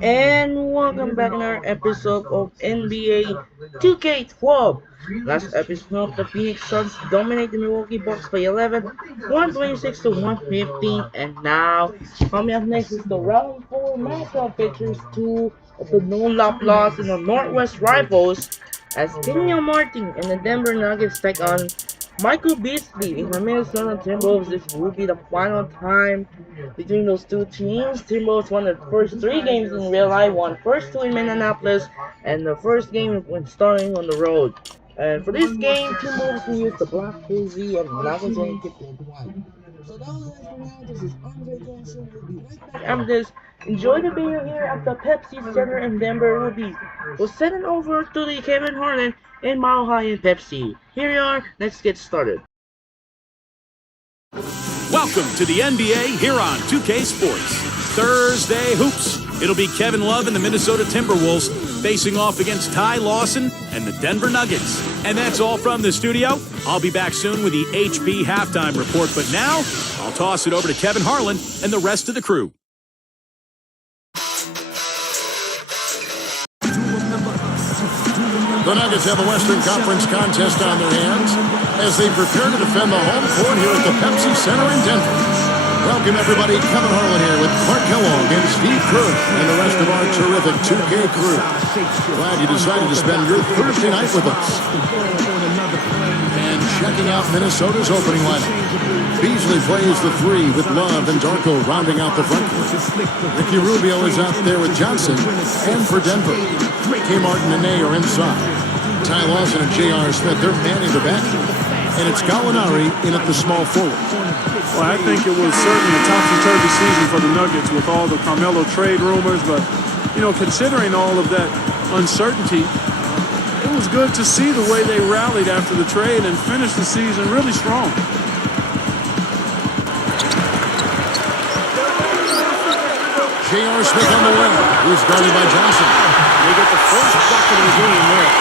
And welcome back in our episode of NBA 2K12. Last episode, the Phoenix Suns dominated the Milwaukee Bucks by 11, 126 to 115. And now, coming up next is the round 4 matchup features two of the no-lap loss in the Northwest rivals as Kenyon Martin and the Denver Nuggets take on Michael Beasley in the Minnesota Timberwolves. This will be the final time between those two teams. Timberwolves won the first three games in real life, won first two in Minneapolis, and the first game when starting on the road. And for this game, Timberwolves will use the black jersey and Nuggets will keep the white. So that was it for now. This is Andre Johnson. We'll be right back after this. Enjoy the video here at the Pepsi Center in Denver. We'll send it over to the Kevin Harlan in Mile High and Pepsi. Here you are. Let's get started. Welcome to the NBA here on 2K Sports. Thursday Hoops. It'll be Kevin Love and the Minnesota Timberwolves facing off against Ty Lawson and the Denver Nuggets. And that's all from the studio. I'll be back soon with the HB halftime report, but now I'll toss it over to Kevin Harlan and the rest of the crew. The Nuggets have a Western Conference contest on their hands as they prepare to defend the home court here at the Pepsi Center in Denver. Welcome, everybody. Kevin Harlan here with Clark Kellogg and Steve Kerr and the rest of our terrific 2K crew. Glad you decided to spend your Thursday night with us. And checking out Minnesota's opening lineup. Beasley plays the three with Love and Darko rounding out the front court. Ricky Rubio is out there with Johnson. And for Denver, K. Martin and Ney are inside. Ty Lawson and J.R. Smith, they're manning the backcourt. And it's Gallinari in at the small forward. Well, I think it was certainly a topsy-turvy season for the Nuggets with all the Carmelo trade rumors, but, you know, considering all of that uncertainty, it was good to see the way they rallied after the trade and finished the season really strong. J.R. Smith on the wing, who's guarded by Johnson. They get the first bucket of the game there.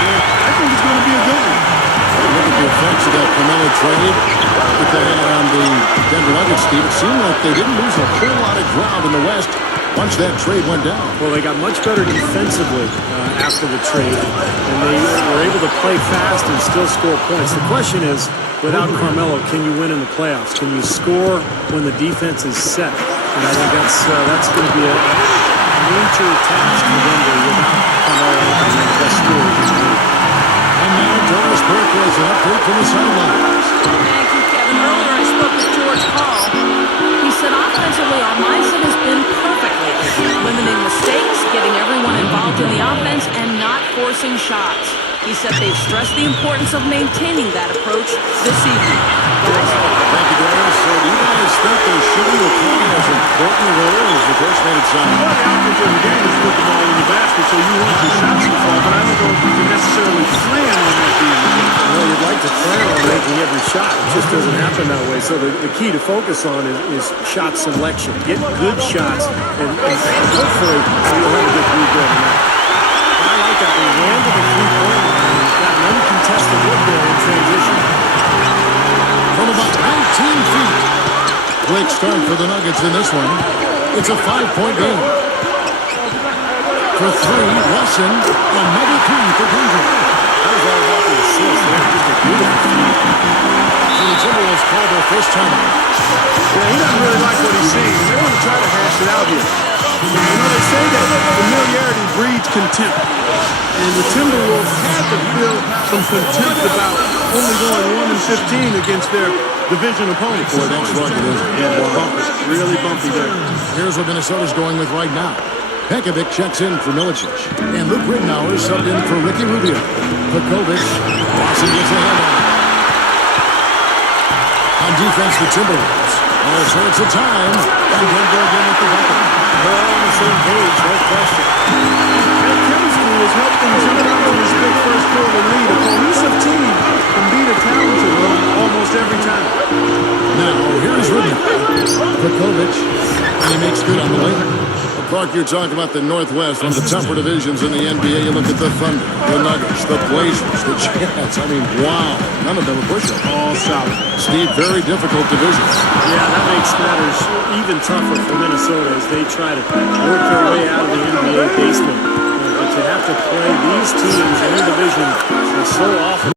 And I think it's going to be a good one. Look at the effects of that Carmelo trade that they had on the Denver Nuggets, Steve. It seemed like they didn't lose a whole lot of ground in the West once that trade went down. Well, they got much better defensively after the trade, and they were able to play fast and still score points. The question is, without Carmelo, can you win in the playoffs? Can you score when the defense is set? And I think that's going to be a major task for Denver without Carmelo and the best scorers in the league. And now Doris Burke was an update from the sidelines. Thank you, Kevin. Earlier I spoke with George Paul. He said offensively our mindset has been perfect lately, limiting mistakes, getting everyone involved in the offense, and not forcing shots. He said they've stressed the importance of maintaining that approach this evening. Thank you, Doris. So do you guys think they're shooting will play as important a role as the first made it sound? Well, the object of the game is to put the ball in the basket, so you want your shots to fall, but I don't know if you can necessarily plan on that being the game. Well, you'd like to plan on making every shot. It just doesn't happen that way. So the key to focus on is shot selection. Get good shots, and hopefully you'll have a good rebuild on that. I like that. They ran to the three-point line and got an uncontested look there in transition. From about 19 feet. Quick start for the Nuggets in this one. It's a 5-point game. For three, Wesson, another three for Denver. That was all about the assist. That was just a beautiful feed. So the Timberwolves call their first timeout. Yeah, he doesn't really like what he's seeing. They want to try to hash it out here. You know, they say that familiarity breeds contempt. And the Timberwolves had to feel some contempt about only going 1-15 against their division opponents. Boy, that's rugged, isn't it? Yeah, bumpy. Really bumpy there. Here's what Minnesota's going with right now. Pekovic checks in for Milicic. And Luke Rittenauer subbed in for Ricky Rubio. Pekovic, Lawson gets a hand on. On defense, the Timberwolves. All sorts of time. And Denver again with the bucket. They're all on the same page, no question. That chemistry has helped them jump out to this big first quarter lead. A cohesive team can beat a talented one almost every time. Now, here's Rubio. Pekovic. And he makes good on the lane. Clark, you're talking about the Northwest, one of the tougher divisions in the NBA. You look at the Thunder, the Nuggets, the Blazers, the Jazz. I mean, wow. None of them are pushing. All solid. Steve, very difficult divisions. Yeah, that makes matters even tougher for Minnesota as they try to work their way out of the NBA basement. But to have to play these teams in a division so often.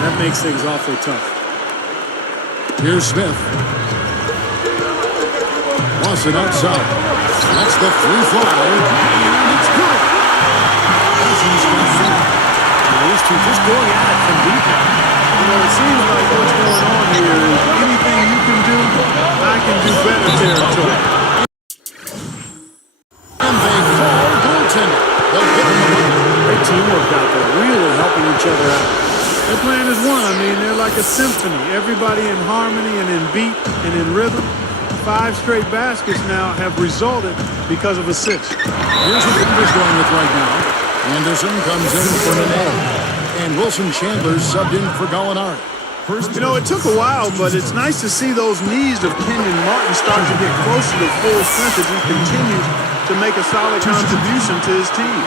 That makes things awfully tough. Here's Smith. Wants it outside. That's the free throw. And it's good. Cousins got four. These two just going at it from deep. You know, it seems like what's going on here is anything you can do, I can do better territory. And they call goaltender. They'll give him a run. Great teamwork out there, really helping each other out. Their plan is one. I mean, they're like a symphony. Everybody in harmony and in beat and in rhythm. 5 straight baskets now have resulted because of assists. Here's what Denver's going with right now. Anderson comes in for Nene. And Wilson Chandler's subbed in for Gallinari. You know, it took a while, but it's nice to see those knees of Kenyon Martin start to get closer to full strength as he continues to make a solid contribution to his team.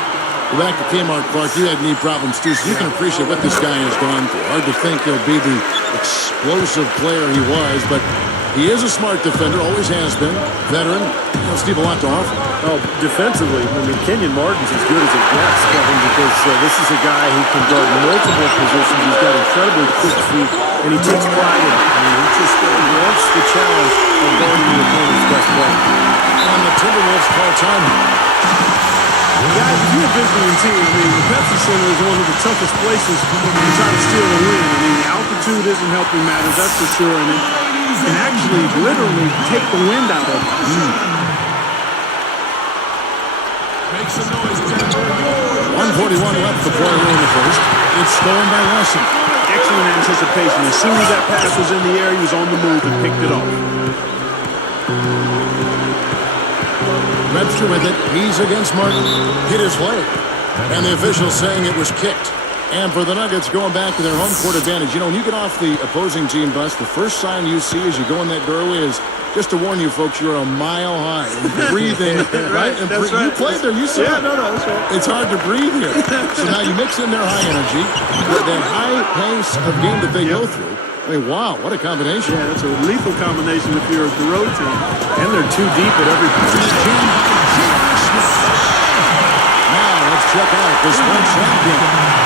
Back to Kmart, Clark, you had knee problems too, so you can appreciate what this guy has gone through. Hard to think he'll be the explosive player he was, but he is a smart defender, always has been. Veteran, Steve, a lot to offer. Oh, defensively, I mean, Kenyon Martin's as good as it gets, Kevin, because this is a guy who can guard multiple positions. He's got incredibly quick feet, and he takes pride in it. I mean, he just wants the challenge of guarding the opponent's best player. And the Timberwolves call time. Guys, if you're a visiting team, I mean, the Pepsi Center is one of the toughest places to try to steal a win. I mean, altitude isn't helping matters, that's for sure, and it can actually literally take the wind out of it. Make some noise, Denver. 141 left to play in the first. It's stolen by Lawson. Excellent anticipation. As soon as that pass was in the air, he was on the move and picked it off. Webster with it. He's against Martin. Hit his leg. And the official saying it was kicked. And for the Nuggets going back to their home court advantage. You know, when you get off the opposing team bus, the first sign you see as you go in that doorway is, just to warn you folks, you're a mile high. Breathing, right? And that's right. You played there, you saw it. No, that's right. It's hard to breathe here. So now you mix in their high energy, with that high pace of game that they go through. I mean, wow, what a combination. Yeah, that's a lethal combination if you're the road team. And they're too deep at every position. Now let's check out this one champion.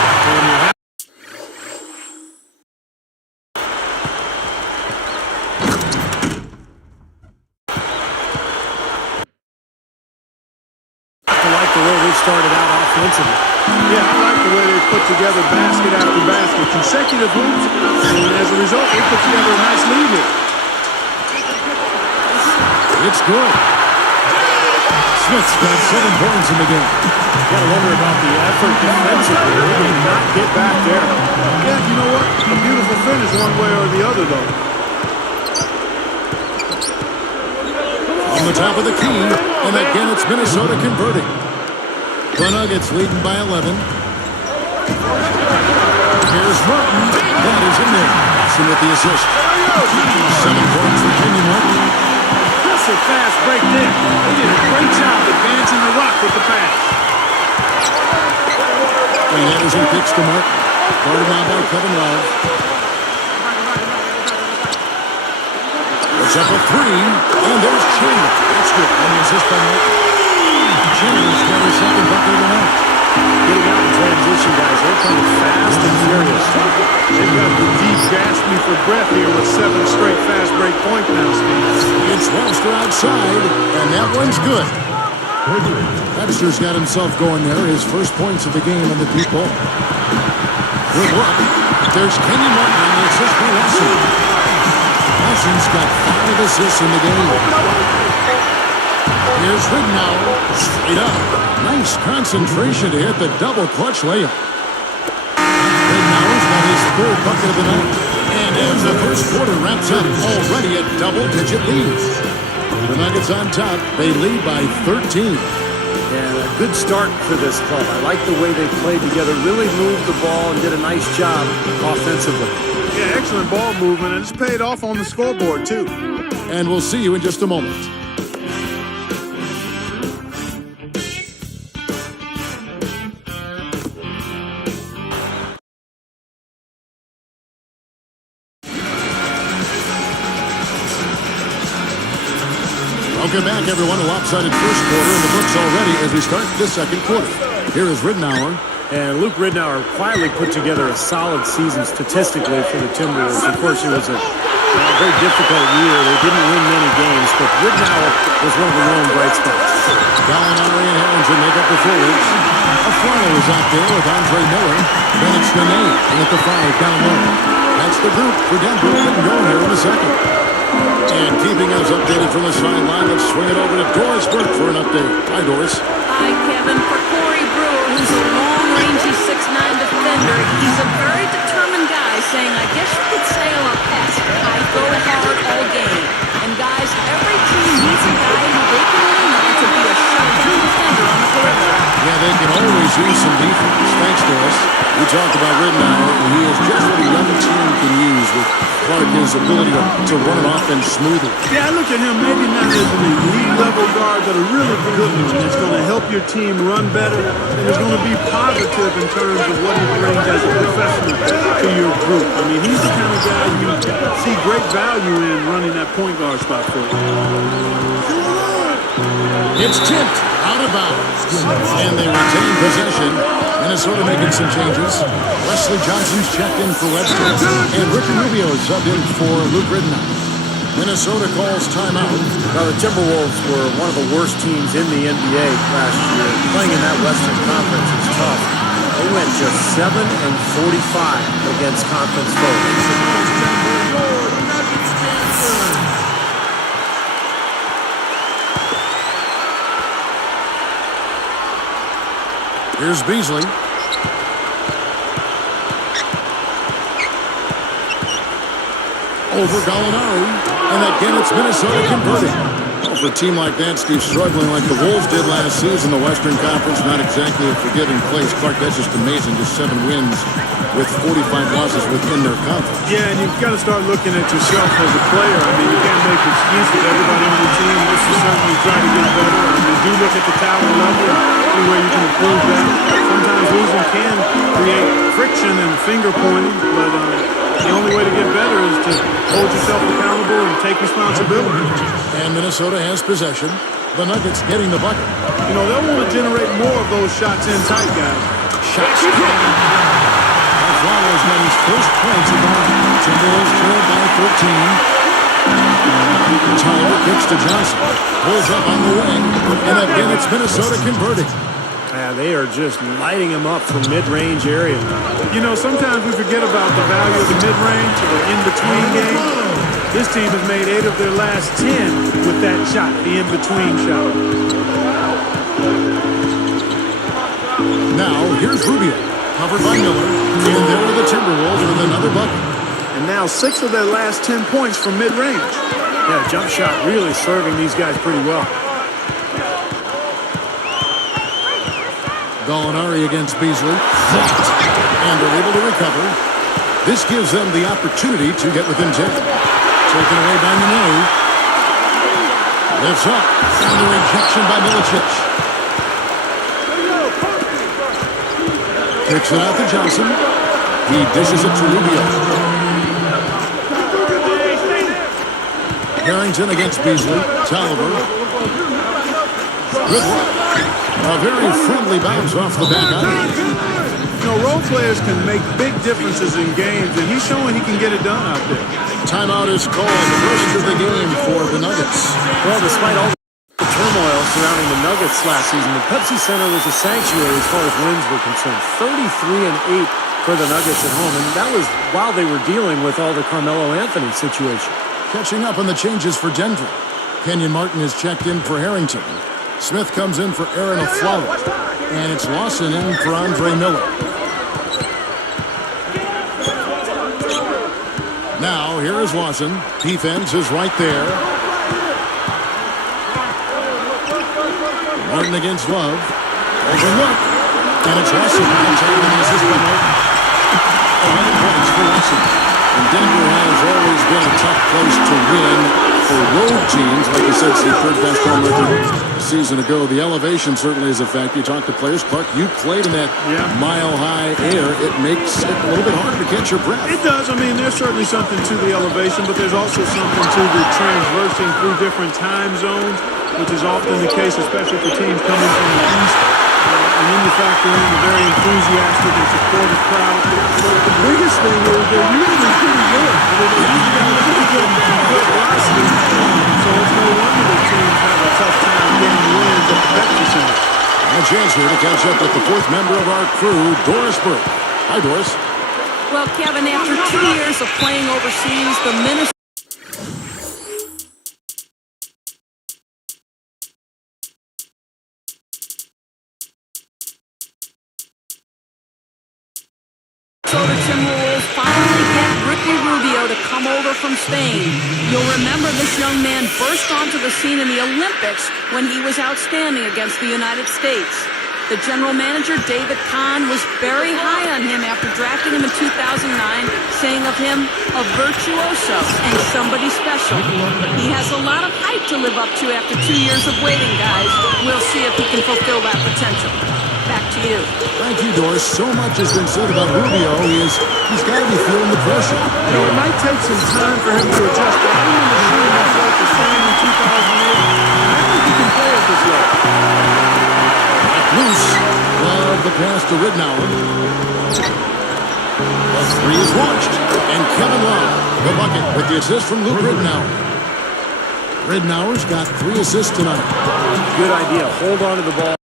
Started out offensively. Yeah, I like the way they put together basket after basket, consecutive hoops, and as a result, they put together a nice lead here. It's good. Smith's got 7 points in the game. Got to wonder about the effort defensively. They did not get back there. Yeah, you know what? A beautiful finish one way or the other, though. On the top of the key, and again it's Minnesota converting. The Nuggets leading by 11. Here's Martin. That is in there. Watson with the assist. 7 points for Kenyon Martin. That's a fast break there. He did a great job advancing the rock with the pass. And Anderson kicks to Martin. Guarded now by Kevin Love. It's up a 3. And there's Chandler. That's good. And the assist by Martin. Chandler's got his second bucket of the night. Getting out in transition, guys. They're playing fast and furious. They've got the deep gasping for breath here with 7 straight fast break points now, Steve. It's Webster outside, and that one's good. Webster's got himself going there. His first points of the game on the deep ball. Good look. There's Kenyon Martin on the assist by Lawson. Lawson's got 5 assists in the game. Here's Ridnour, straight up. Nice concentration to hit the double clutch layup. Ridnour's got his 3rd bucket of the night. And as the first quarter wraps up, already a double-digit lead. The Nuggets on top. They lead by 13. And a good start for this club. I like the way they played together, really moved the ball and did a nice job offensively. Yeah, excellent ball movement, and it's paid off on the scoreboard, too. And we'll see you in just a moment. Welcome back, everyone. A lopsided first quarter in the books already as we start the second quarter. Here is Ridnour. And Luke Ridnour quietly put together a solid season statistically for the Timberwolves. Of course, it was a very difficult year. They didn't win many games, but Ridnour was one of the lone bright spots. Gallinari and Harrington make up the forwards. Aflalo is out there with Andre Miller. Then it's Nene at the 5 down low. That's the group for Denver getting going here in the second. And keeping us updated from the sideline, let's swing it over to Doris Burke for an update. Hi, Doris. Hi, Kevin. For Corey Brewer, who's a long-rangy 6'9" defender, he's a very determined guy, saying, I guess you could say I'm a pest. I go hard all game. And guys, every team needs a guy who they can lean on to be a shutdown defender on the perimeter. Yeah, they can always use some defense. Thanks, Doris. We talked about Ridnour, and he is just what a young team can use with Clark, his ability to run an offense smoothly. Yeah, I look at him maybe not as an elite level guard, but a really good one that's going to help your team run better and is going to be positive in terms of what he brings as a professional to your group. I mean, he's the kind of guy you see great value in running that point guard spot for you. It's tipped out of bounds, and they retain possession. Minnesota making some changes. Wesley Johnson's checked in for Webster, and Ricky Rubio is subbed in for Luke Ridnour. Minnesota calls timeout. Now, the Timberwolves were one of the worst teams in the NBA last year. Playing in that Western Conference is tough. They went just 7-45 against conference foes. Here's Beasley. Over Gallinari. And again, it's Minnesota converting. Well, for a team like that, Steve, struggling like the Wolves did last season, the Western Conference, not exactly a forgiving place. Clark, that's just amazing. Just 7 wins with 45 losses within their conference. Yeah, and you've got to start looking at yourself as a player. I mean, you can't make excuses. Everybody on the team wants to certainly try to get better. I mean, you do look at the talent level, any way you can improve that. Sometimes losing can create friction and finger pointing, but the only way to get better is to hold yourself accountable and take responsibility. And Minnesota has possession. The Nuggets getting the bucket. You know, they'll want to generate more of those shots in tight, guys. Shots. Flowers got his first points of the night. Timberwolves trailed by 14. Tyler kicks to Johnson. Pulls up on the wing. And again, it's Minnesota converting. Yeah, they are just lighting them up from mid-range area. You know, sometimes we forget about the value of the mid-range or in-between game. This team has made 8 of their last 10 with that shot, the in-between shot. Now, here's Rubio. Covered by Miller. And there are the Timberwolves with another bucket. And now 6 of their last 10 points from mid-range. Yeah, jump shot really serving these guys pretty well. Gallinari against Beasley. Blocked. And they're able to recover. This gives them the opportunity to get within 10. Taken away by Nene. Lifts up. And the rejection by Milicic. Kicks it out to Johnson. He dishes it to Rubio. Harrington against Beasley. Tolliver. Good work. A very friendly bounce off the back iron. You know, role players can make big differences in games, and he's showing he can get it done out there. Timeout is called. The first of the game for the Nuggets. Well, despite all the turmoil surrounding the Nuggets last season, the Pepsi Center was a sanctuary as far as wins were concerned. 33-8 for the Nuggets at home, and that was while they were dealing with all the Carmelo Anthony situation. Catching up on the changes for Denver. Kenyon Martin is checked in for Harrington. Smith comes in for Aaron Aflalo. And it's Lawson in for Andre Miller. Now, here is Lawson. Defense is right there. Martin against Love. Overlook. And it's Russell. Taking the assist by Martin. 11 points for Russell. And Denver has always been a tough place to win for road teams. Like you said, it's the third best home record a season ago. The elevation certainly is a factor. You talk to players. Clark, you played in that mile-high air. It makes it a little bit harder to catch your breath. It does. I mean, there's certainly something to the elevation, but there's also something to the transversing through different time zones, which is often the case, especially for teams coming from the east. And then you factor in a very enthusiastic and supportive crowd. So the biggest thing is they're usually pretty good. They're usually got a pretty good velocity. So it's no wonder that teams have a tough time getting wins at the Pepsi Center. And a chance here to catch up with the fourth member of our crew, Doris Burke. Hi, Doris. Well, Kevin, after 2 years of playing overseas, the Minnesota Timberwolves finally get Ricky Rubio to come over from Spain. You'll remember this young man burst onto the scene in the Olympics when he was outstanding against the United States. The general manager, David Kahn, was very high on him after drafting him in 2009, saying of him, a virtuoso and somebody special. He has a lot of hype to live up to after 2 years of waiting, guys. We'll see if he can fulfill that potential. Back to you. Thank you, Doris. So much has been said about Rubio. He's got to be feeling the pressure. You know, it might take some time for him to adjust. I remember seeing myself the same in 2008. I think he can play at this level. Loose. Love the pass to Ridnour. The three is launched. And Kevin Love, the bucket, with the assist from Luke Ridnour. Ridnour's got 3 assists tonight. Good idea. Hold on to the ball.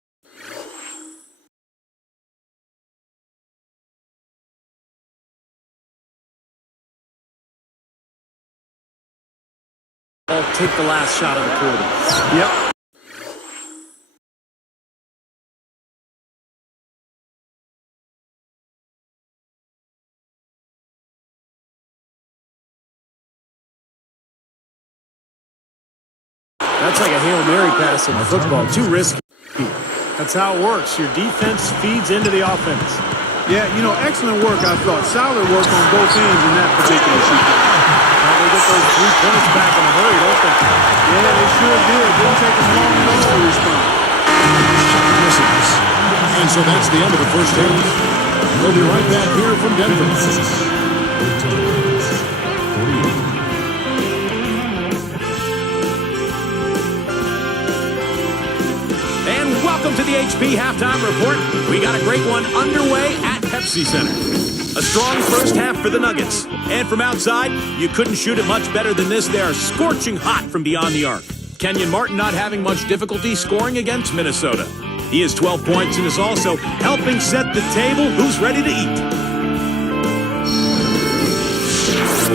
Take the last shot of the quarter. Yep. That's like a Hail Mary pass in football. Too risky. That's how it works. Your defense feeds into the offense. Yeah, you know, excellent work, I thought. Solid work on both ends in that particular sequence. They get those 3 points back in a hurry, don't they? Yeah, they sure did. Didn't take them long at all to respond. Misses. And so that's the end of the first half. We'll be right back here from Denver. And welcome to the HP Halftime Report. We got a great one underway at Pepsi Center. A strong first half for the Nuggets. And from outside, you couldn't shoot it much better than this. They are scorching hot from beyond the arc. Kenyon Martin not having much difficulty scoring against Minnesota. He has 12 points and is also helping set the table. Who's ready to eat?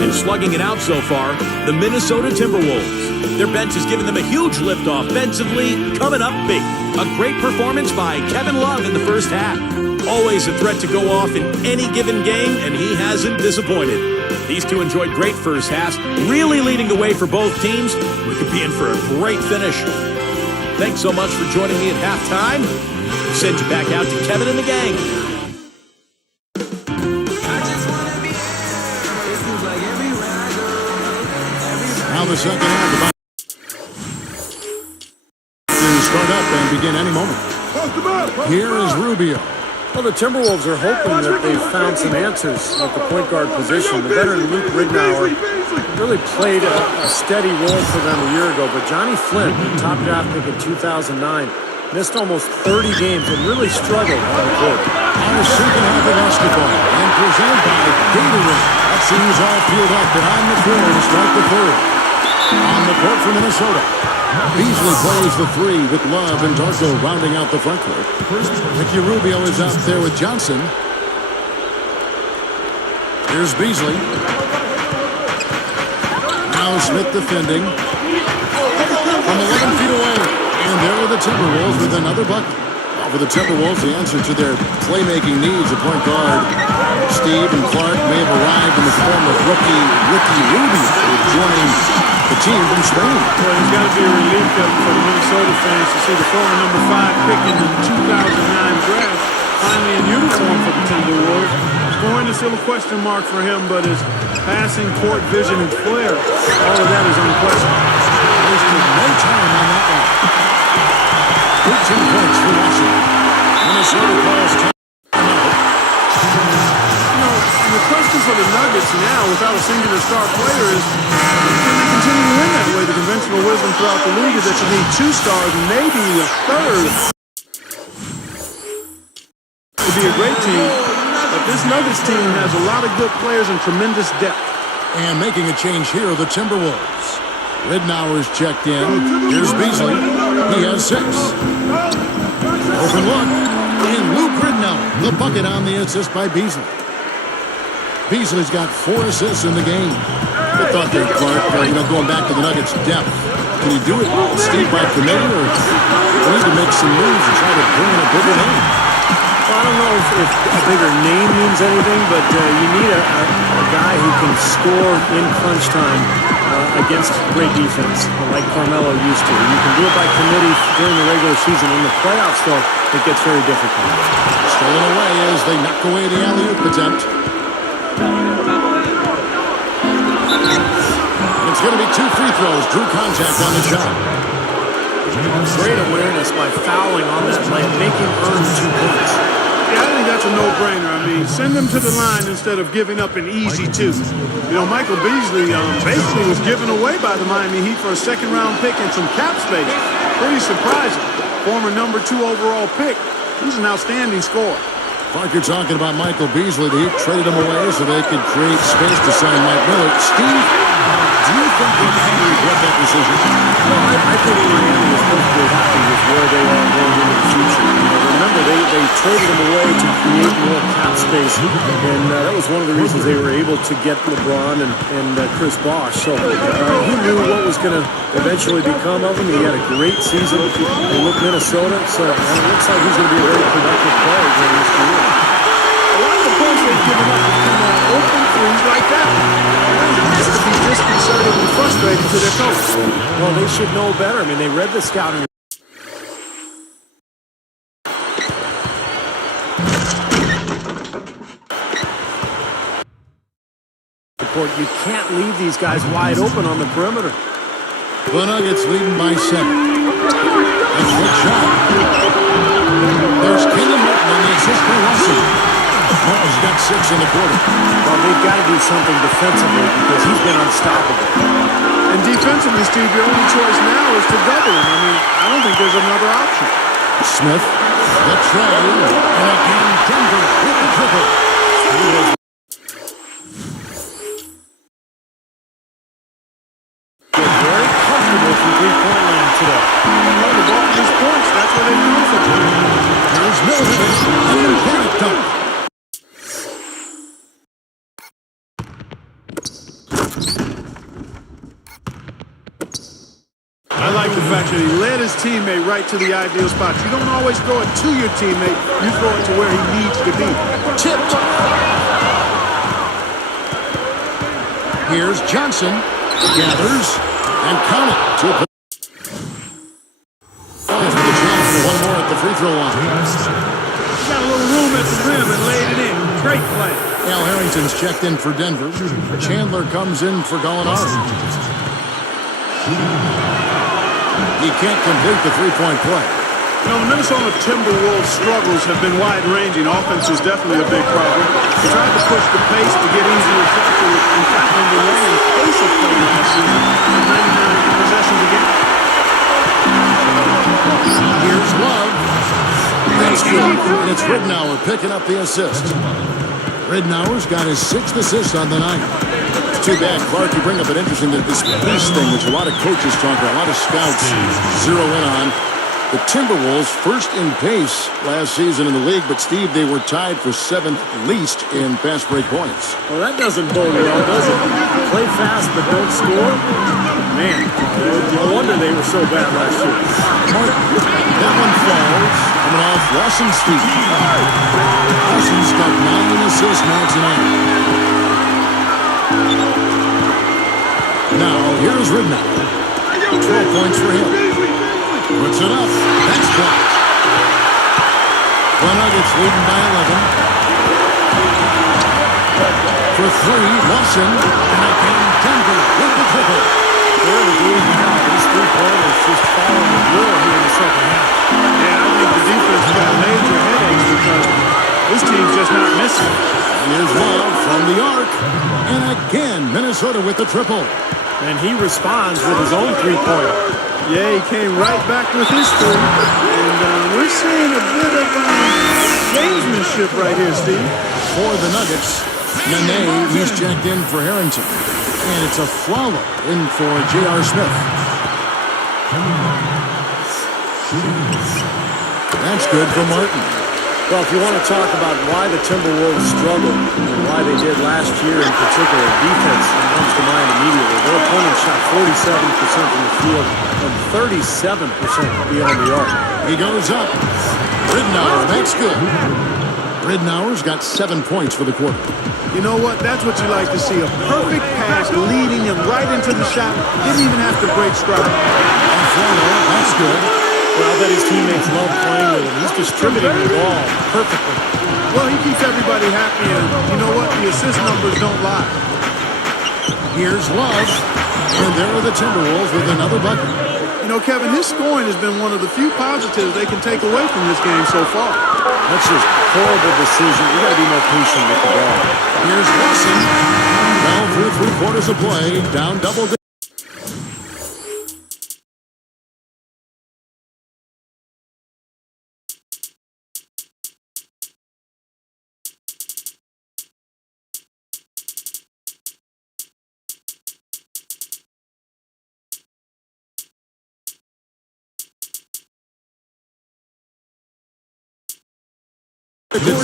And slugging it out so far, the Minnesota Timberwolves. Their bench has given them a huge lift offensively, coming up big. A great performance by Kevin Love in the first half. Always a threat to go off in any given game, and he hasn't disappointed. These two enjoyed great first halves, really leading the way for both teams. We could be in for a great finish. Thanks so much for joining me at halftime. Send you back out to Kevin and the gang. Now the second half. To start up and begin any moment. Here is Rubio. Well, the Timberwolves are hoping that they've found some answers at the point guard position. The veteran Luke Ridnour really played a steady role for them a year ago, but Johnny Flynn, the top draft pick in 2009, missed almost 30 games and really struggled on the court. Our second half of basketball and presented by Gatorade. That seems all peeled up and on the floor to strike the third. On the court for Minnesota. Beasley plays the 3 with Love and Darko rounding out the front court. Ricky Rubio is out there with Johnson. Here's Beasley. Now Smith defending. From 11 feet away. And there are the Timberwolves with another bucket. For the Timberwolves, the answer to their playmaking needs, the point guard, Steve and Clark may have arrived in the form of rookie Ricky Rubio, with joining the team from Spain. Well, it's got to be a relief for the Minnesota fans to see the former number 5 pick in the 2009 draft finally in uniform for the Timberwolves. Scoring is still a question mark for him, but his passing, court vision, and flair, all of that is unquestionable. Wasted no time on that one. 13 points for Washington. Minnesota calls time out. And the question for the Nuggets now, without a singular star player, is can they continue to win that way? The conventional wisdom throughout the league is that you need 2 stars, maybe a third, to be a great team. But this Nuggets team has a lot of good players and tremendous depth. And making a change here, the Timberwolves. Ridnour's checked in. Here's Beasley. He has 6. Open look. And Luke Ridnour, the bucket on the assist by Beasley. Beasley's got 4 assists in the game. Good thought there, Clark. Going back to the Nuggets' depth. Can you do it, Steve, by committee, or do you need to make some moves and try to bring in a bigger name? Well, I don't know if a bigger name means anything, but you need a guy who can score in crunch time against great defense, like Carmelo used to. You can do it by committee during the regular season. In the playoffs, though, it gets very difficult. Stolen away as they knock away the alley-oop attempt. And it's going to be 2 free throws. Drew contact on the shot. Great awareness by fouling on that play and making earn 2 points. Yeah, I think that's a no-brainer. I mean, send them to the line instead of giving up an easy 2. Michael Beasley basically was given away by the Miami Heat for a second-round pick and some cap space. Pretty surprising. Former number 2 overall pick. He's an outstanding scorer. Clark, you're talking about Michael Beasley. The Heat traded him away so they could create space to sign Mike Miller. Steve, do you think they can regret that decision? No, I think Miami is perfectly happy with where they are going into the future. Remember, they traded him away to create more cap space, and that was one of the reasons they were able to get LeBron and Chris Bosh. So he knew what was going to eventually become of him. He had a great season with Minnesota, so it looks like he's going to be a very productive player during this career. A lot of the points they've given up have come on open threes like that. It has to be disconcerting and frustrating to their coach. Well, they should know better. I mean, they read the scouting. You can't leave these guys wide open on the perimeter. The Nuggets leading by 7. A quick shot. There's Kenyon Martin on the assist for Watson. Martin's got 6 in the quarter. Well, they've got to do something defensively because he's been unstoppable. And defensively, Steve, your only choice now is to double him. I mean, I don't think there's another option. Smith, the try, and again Denver with the triple. Very comfortable from three-point line today. Well, the ball is points. That's where they come from. Here's Miller, and an emphatic dunk. I like the fact that he led his teammate right to the ideal spot. You don't always throw it to your teammate. You throw it to where he needs to be. Tipped. Here's Johnson. Gathers. And count it. 2 points for the chance for one more at the free throw line. Got a little room at the rim and laid it in. Great play. Al Harrington's checked in for Denver. Chandler comes in for Gallinari. He can't complete the three-point play. The Minnesota Timberwolves' struggles have been wide-ranging. Offense is definitely a big problem. They tried to push the pace to get easier shots. In fact, on the way in pace of play last season, 99 possessions again. Here's Love. That's good. And it's Ridnour picking up the assist. Ridnour's got his 6th assist on the night. It's too bad, Clark, you bring up an interesting this pace thing, which a lot of coaches talk about, a lot of scouts zero in on. The Timberwolves first in pace last season in the league, but Steve, they were tied for 7th least in fast break points. Well, that doesn't bode well, does it? Play fast but don't score? Man, no wonder they were so bad last year. That one falls, coming off Lawson's feet. Lawson's got 9 assists now tonight. Now, here's Ridnow. 12 points for him. Puts it up. That's blocked. The Nuggets leading by 11. For three, Lawson. And again, Denver with the triple. They're leading now. These three-pointers just following the war here in the second half. Yeah, I think the defense got major headaches because this team's just not missing. Here's Love from the arc. And again, Minnesota with the triple. And he responds with his own three-pointer. Yeah, he came right back with his three. And we're seeing a bit of gamesmanship right here, Steve. For the Nuggets, Nene, he's checked in for Harrington. And it's a Flalo in for J.R. Smith. That's good for Martin. Well, if you want to talk about why the Timberwolves struggled and why they did last year in particular, defense comes to mind immediately. Their opponent shot 47% from the field and 37% beyond the arc. He goes up. Ridnour, that's good. Ridnour's got 7 points for the quarter. You know what? That's what you like to see. A perfect pass leading him right into the shot. Didn't even have to break stride. And Flalo, that's good. Well, I bet his teammates love playing with him. He's distributing the ball perfectly. Well, he keeps everybody happy, and you know what? The assist numbers don't lie. Here's Love. And there are the Timberwolves with another bucket. You know, Kevin, his scoring has been one of the few positives they can take away from this game so far. That's just horrible decision. You got to be more patient with the ball. Here's Lawson. Well, through 3/4 of play, down double digits.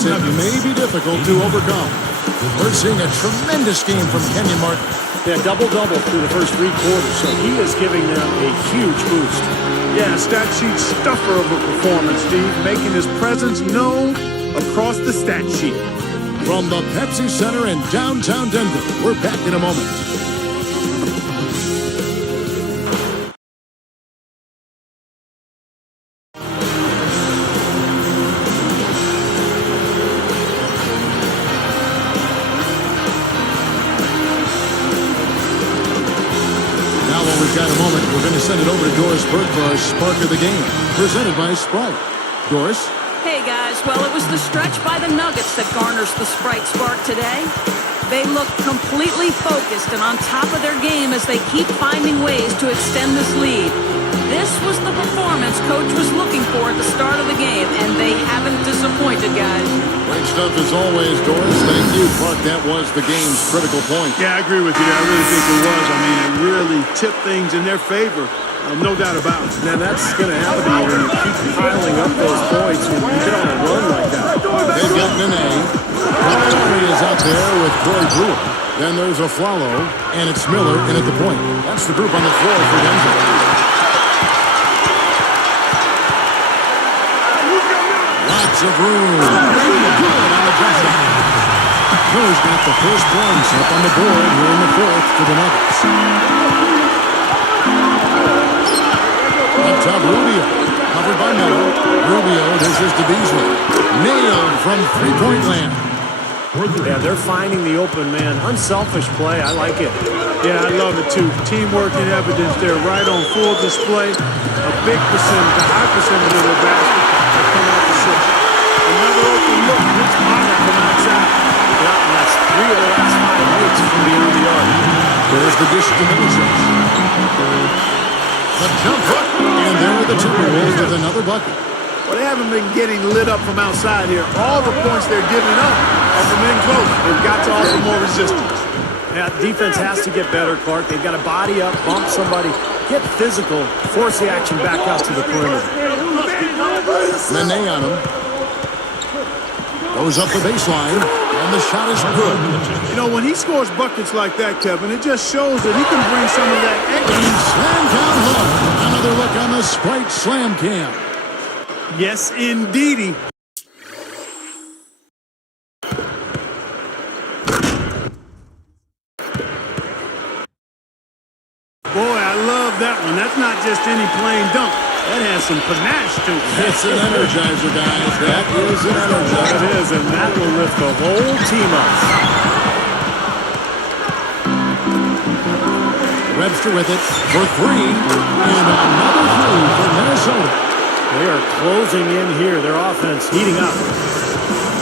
It may be difficult to overcome. We're seeing a tremendous game from Kenyon Martin. Yeah, double-double through the first 3 quarters, so he is giving them a huge boost. Yeah, stat sheet stuffer of a performance, Steve, making his presence known across the stat sheet. From the Pepsi Center in downtown Denver, we're back in a moment. We've got a moment. We're going to send it over to Doris Burke for our Spark of the Game, presented by Sprite. Doris? Hey guys, well it was the stretch by the Nuggets that garners the Sprite Spark today. They look completely focused and on top of their game as they keep finding ways to extend this lead. This was the performance Coach was looking for at the start of the game, and they haven't disappointed, guys. Great stuff as always, Doris. Thank you, Clark. That was the game's critical point. Yeah, I agree with you. I really think it was. I mean, it really tipped things in their favor. No doubt about it. Now, that's going to happen to you when you keep piling up those points when you get on a run like that. They've got Nene. Victoria is out there with Corey Brewer. Then there's a Flalo, and it's Miller in at the point. That's the group on the floor for Denver. Lots of room. Good on the jump shot. Miller's got the first points up on the board here in the fourth for the Nuggets. Up top, Rubio. Covered by Miller. Rubio, this is to Beasley. Nailed from three-point land. Yeah, they're finding the open man. Unselfish play. I like it. Yeah, I love it too. Teamwork in evidence there, right on full display. A big percentage, a high percentage of their baskets that come out the six. Another open look. It's Potter from outside. Yeah, and that's 3 of the last 5 hits from beyond the arc. There's the dish to Middlesex. The jump hook. And there are the Timberwolves with another bucket. Well, they haven't been getting lit up from outside here. All the points they're giving up are from in close. They've got to offer more resistance. Yeah, defense has to get better, Clark. They've got to body up, bump somebody, get physical, force the action back out to the perimeter. Nene on him. Goes up the baseline, and the shot is good. You know, when he scores buckets like that, Kevin, it just shows that he can bring some of that extra. Slam down low. Another look on the Sprite Slam Cam. Yes, indeedy. Boy, I love that one. That's not just any plain dunk. That has some panache to it. That's an energizer, guys. That is an energizer. That is, and that will lift the whole team up. Webster with it for three. And another three for Minnesota. They are closing in here. Their offense heating up.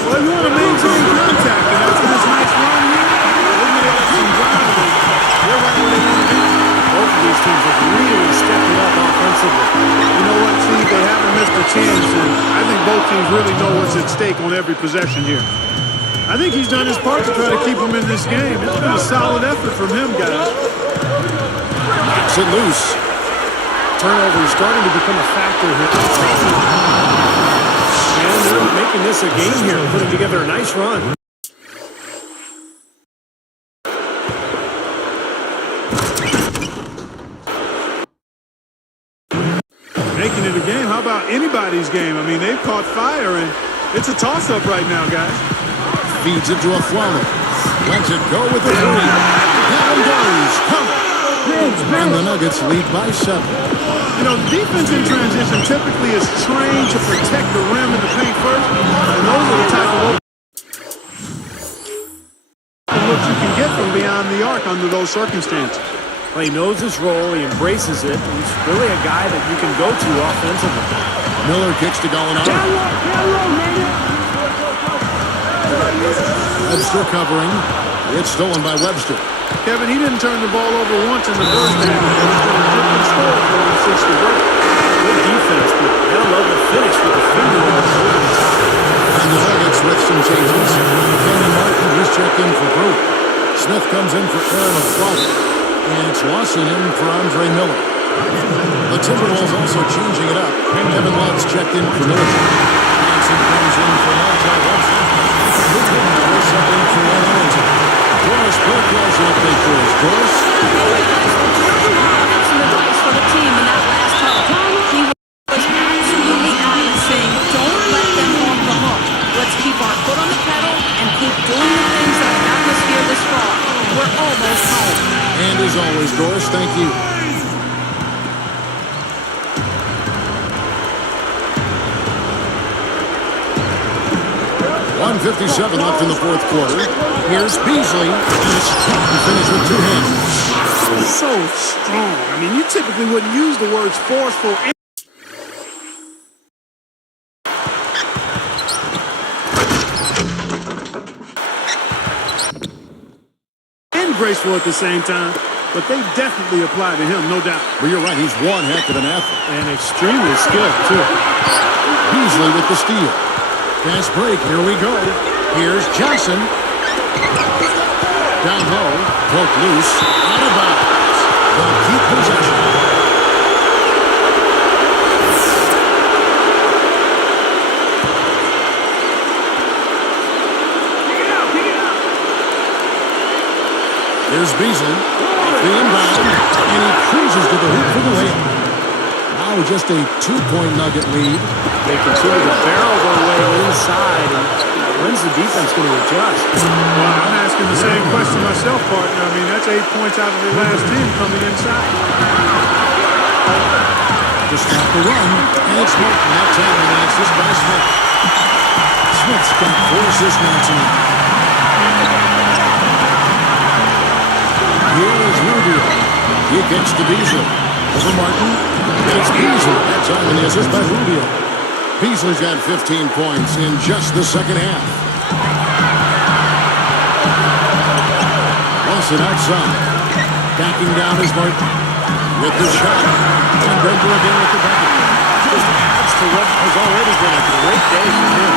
Well, you want to maintain contact, and after this nice run here, they may have some drive. They're right where they want to be. Both of these teams have really stepped it up offensively. You know what, Steve? They haven't missed a chance, and I think both teams really know what's at stake on every possession here. I think he's done his part to try to keep them in this game. It's been a solid effort from him, guys. Knocks it loose. Turnover is starting to become a factor here. And they're making this a game here, putting together a nice run. Making it a game. How about anybody's game? I mean, they've caught fire, and it's a toss-up right now, guys. Feeds it to a Flowers. Lets it go with the three. Down goes. Cover. And the Nuggets lead by 7. You know, the defense in transition typically is trained to protect the rim and the paint first, and those are the type of looks you can get from beyond the arc under those circumstances. Well, he knows his role. He embraces it. He's really a guy that you can go to offensively. Miller kicks to Gallinari. Webster covering. It's stolen by Webster. Kevin, he didn't turn the ball over once in the first half. It's been a different story for him since the break. Good defense, but I love the finish with the finger on the over the top. And the Nuggets with some changes. Kenyon Martin is checked in for Brew. Smith comes in for Aaron O'Flaherty. And it's Lawson in for Andre Miller. The Timberwolves also changing it up. Kevin Love's checked in for Miller. Johnson comes in for Montel Webster. Luke Whitmore is up in for Ron Ellington. Doris Burke has an update for us. Doris? Some advice for the team in that last huddle. He was absolutely adamant, saying, don't let them off the hook. Let's keep our foot on the pedal and keep doing the things that have gotten us here this far. We're almost home. And as always, Doris, thank you. .157 left in the fourth quarter. Here's Beasley. And it's finished with two hands. So strong. I mean, you typically wouldn't use the words forceful. And graceful at the same time, but they definitely apply to him, no doubt. Well, you're right. He's one heck of an athlete. And extremely skilled, too. Beasley with the steal. Fast break. Here we go. Here's Johnson. Down low. Broke loose. Out of bounds. They'll keep possession. There's Beasley. The inbound. And he cruises to the hoop for the layup. Now just a 2-point Nugget lead. They continue to barrel their way inside. And when's the defense going to adjust? Well, I'm asking the same question myself, partner. I mean, that's 8 points out of the last 10 coming inside. To stop the run. And it's Martin. That time, and it's just by Smith. Smith's got 4 assists now tonight. Here is Rubio. He kicks to Beasley. Over Martin. And it's Beasley. That time, and the assist by Rubio. Beasley's got 15 points in just the second half. Lawson outside. Backing down is Martin. With the shot. And Denver again with the bucket. Just adds to what has already been a great day for him.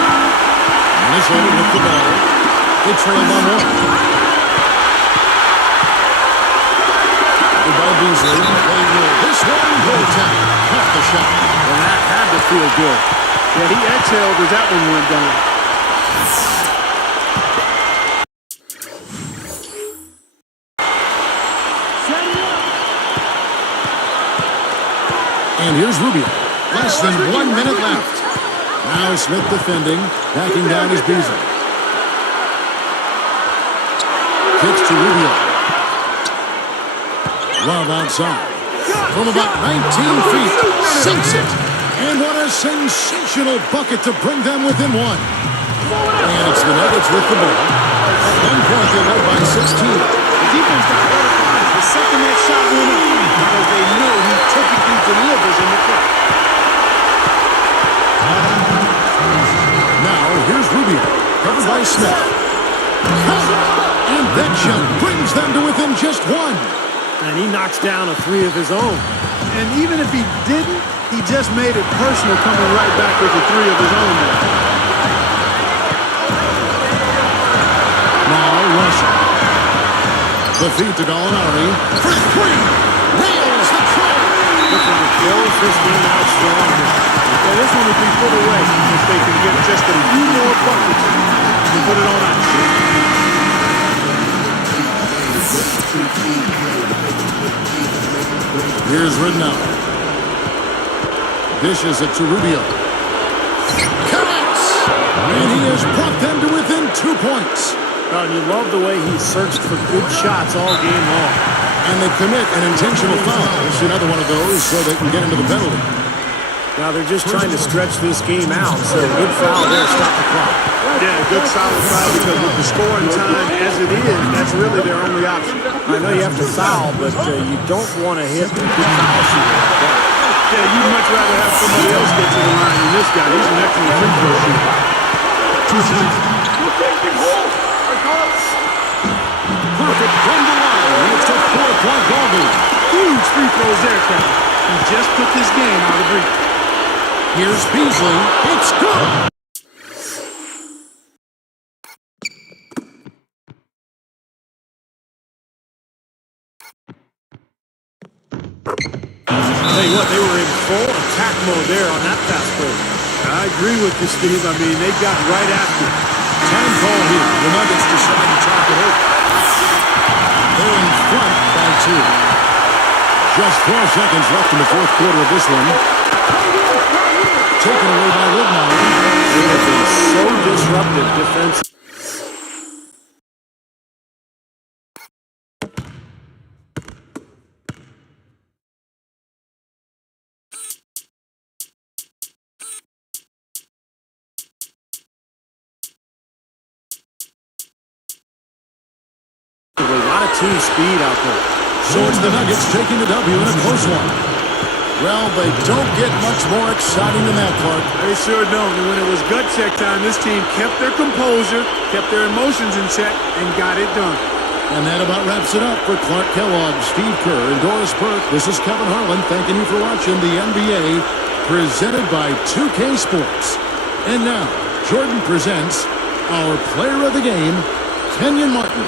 Minnesota with the ball. They trail by 1. By Beasley. They will. This one goes down. Off the shot. And that had to feel good. Yeah, he exhaled as that one went down. And here's Rubio. Less than 1 minute left. Now Smith defending. Backing down is Beasley. Kicks to Rubio. Love outside. From about 19 feet, sinks it. And what a sensational bucket to bring them within one. And it's the Nuggets with the ball. At one point, they led by 16. The defense got notified the second that shot went up because they know he typically delivers in the clutch. Now, here's Rubio, covered by Smith. And that shot brings them to within just one. And he knocks down a three of his own. And even if he didn't, he just made it personal coming right back with a three of his own there. Now, Russell. The feed to Gallinari. For three. Nails the try. Looking to close this game out strong. Yeah, this one would be put away if they can get just a few more buckets to put it on ice. Here's Ridnow. Dishes it to Rubio. Connects! And he has brought them to within 2 points. God, you love the way he searched for good shots all game long. And they commit an intentional foul. It's another one of those so they can get into the penalty. Now they're just trying to stretch this game out, so good foul there, stop the clock. Yeah, good solid foul because with the scoring time as it is, that's really their only option. I know you have to foul, but you don't want to hit a good foul shooter like that. Yeah, you'd much rather have somebody else get to the line than this guy. He's an excellent free throw shooter. Perfect from the line. And it's a 4-point ball game. Huge free throws there, Kevin. He just took his game out of reach. Here's Beasley. It's good. I'll tell you what, they were in full attack mode there on that fast break. I agree with you, Steve. I mean, they got right after it. Time call here. The Nuggets decide to talk it over. They're in front by 2. Just 4 seconds left in the fourth quarter of this one. Taken away by Ridnow. They have been so disruptive defensively. A lot of team speed out there. So it's the Nuggets taking the W in a close one. Well, they don't get much more exciting than that, Clark. They sure don't. And when it was gut check time, this team kept their composure, kept their emotions in check, and got it done. And that about wraps it up for Clark Kellogg, Steve Kerr, and Doris Burke. This is Kevin Harlan thanking you for watching the NBA presented by 2K Sports. And now, Jordan presents our player of the game, Kenyon Martin.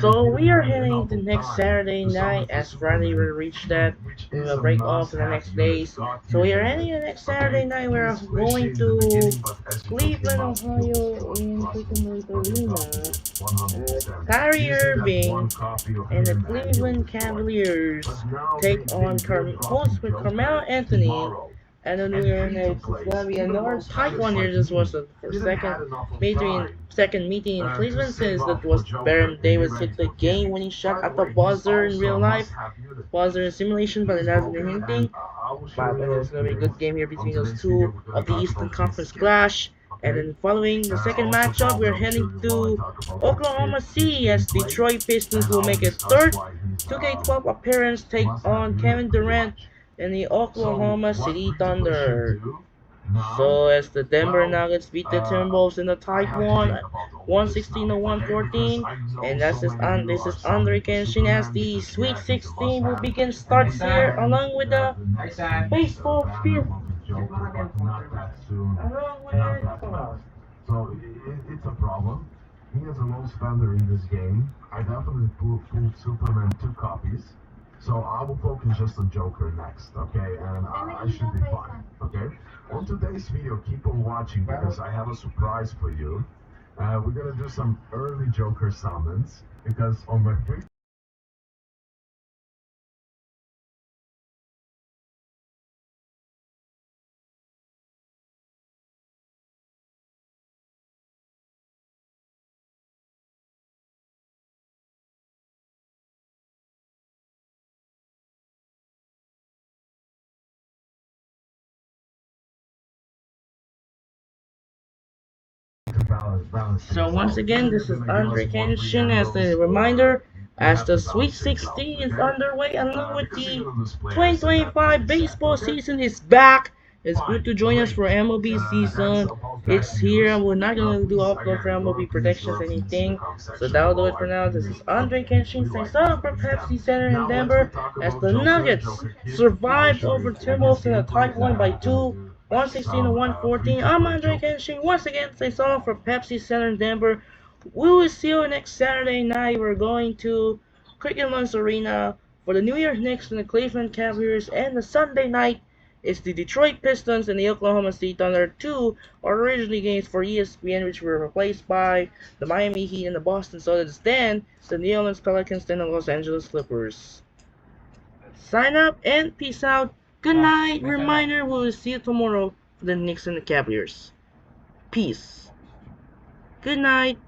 So we are heading to next Saturday night, as Friday will reach that. We will break off in the next days. So we are heading to next Saturday night. We are going to Cleveland, Ohio, in Freaking Arena. Kyrie Irving and the Cleveland Cavaliers take on host with Carmelo Anthony and the New York Knicks. It's gonna be another tight one here. This was the second meeting in Cleveland since that was Baron Davis hit the game-winning shot at the buzzer in real life. Buzzer in simulation, but it hasn't been hinting. But it's gonna be a good game here between those two of the Eastern Conference clash. And then following the second matchup, we're heading to Oklahoma City as Detroit Pistons will make a third 2K12 appearance, take on Kevin Durant and the Oklahoma City Thunder. So as the Denver Nuggets beat the Timberwolves in the tight one, 116 to 114, and this is Andre Kenshin as the Sweet 16 will begin starts here along with the baseball field. Along with So once again, this is Andre Kenshin as a reminder, as the Sweet 16 is underway along with the 2025 baseball season is back. It's good to join us for MLB season. It's here. We're not gonna do upload for MLB predictions anything. So that'll do it for now. This is Andre Kenshin saying up for Pepsi Center in Denver as the Nuggets survived over Timberwolves in a tight one by 2. 116 to 114. I'm Andre Kenshin. Once again, say so for Pepsi Center in Denver. We will see you next Saturday night. We're going to Cricket Lunch Arena for the New York Knicks and the Cleveland Cavaliers. And the Sunday night is the Detroit Pistons and the Oklahoma City Thunder. Two originally games for ESPN, which were replaced by the Miami Heat and the Boston Celtics. Then the New Orleans Pelicans and the Los Angeles Clippers. Sign up and peace out. Good night. Reminder, we will see you tomorrow for the Knicks and the Cavaliers. Peace. Good night.